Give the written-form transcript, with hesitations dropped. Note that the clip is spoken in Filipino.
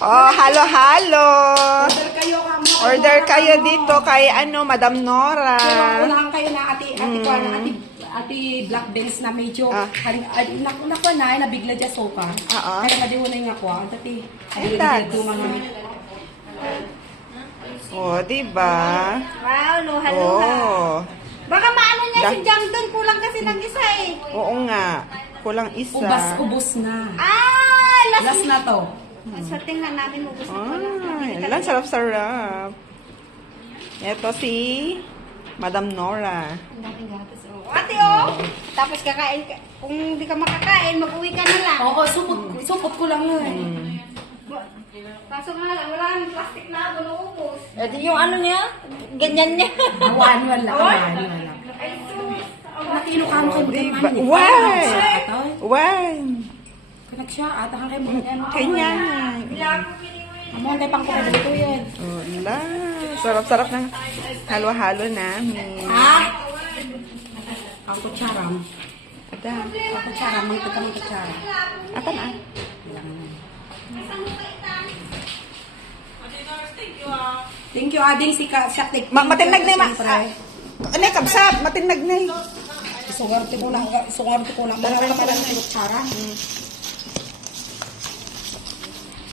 Oh, halo-halo. Order kayo kamo. Order kayo dito kay Madam Nora. Unahan kayo na ati black beans na medyo naku na nabigla dya soka. Kaya madiwunay nga ko. Tati, That's. Oh, diba? Wow, luha-luha. Oh. Baka maano niya si Jang doon, kulang kasi ng isa eh. Oo nga. Kulang isa. ubos na. Ah, Last na to. So, tingnan namin, ubus na ko lang. Ay, lang sarap-sarap. Ito si Madam Nora. Ang daming gatas. Oh. Ate, oh! Tapos kakain ka. Kung hindi ka makakain, mag-uwi ka na lang. Oo, supot ko lang yun. Pasok na lang, wala nang plastic na, ubus. Eh, yung ano niya, ganyan niya. Manual lang. Ay, sus. Nakino ka mo kayo Diba? Why? Why? Kanak siya, atahan kayo mo. Kanya. Amon kayo pang kumain dito yan. Wala. Sarap-sarap ng halo-halo namin. Ang kutsaram. Ada. Ang kutsaram, mga ng kutsara. Apa na? Thank you, Ading. Siya take. Matinag na yung ano yung kabsat? Matinag na yung. Isungarte ko lang. Dalawa naman ang kutsara.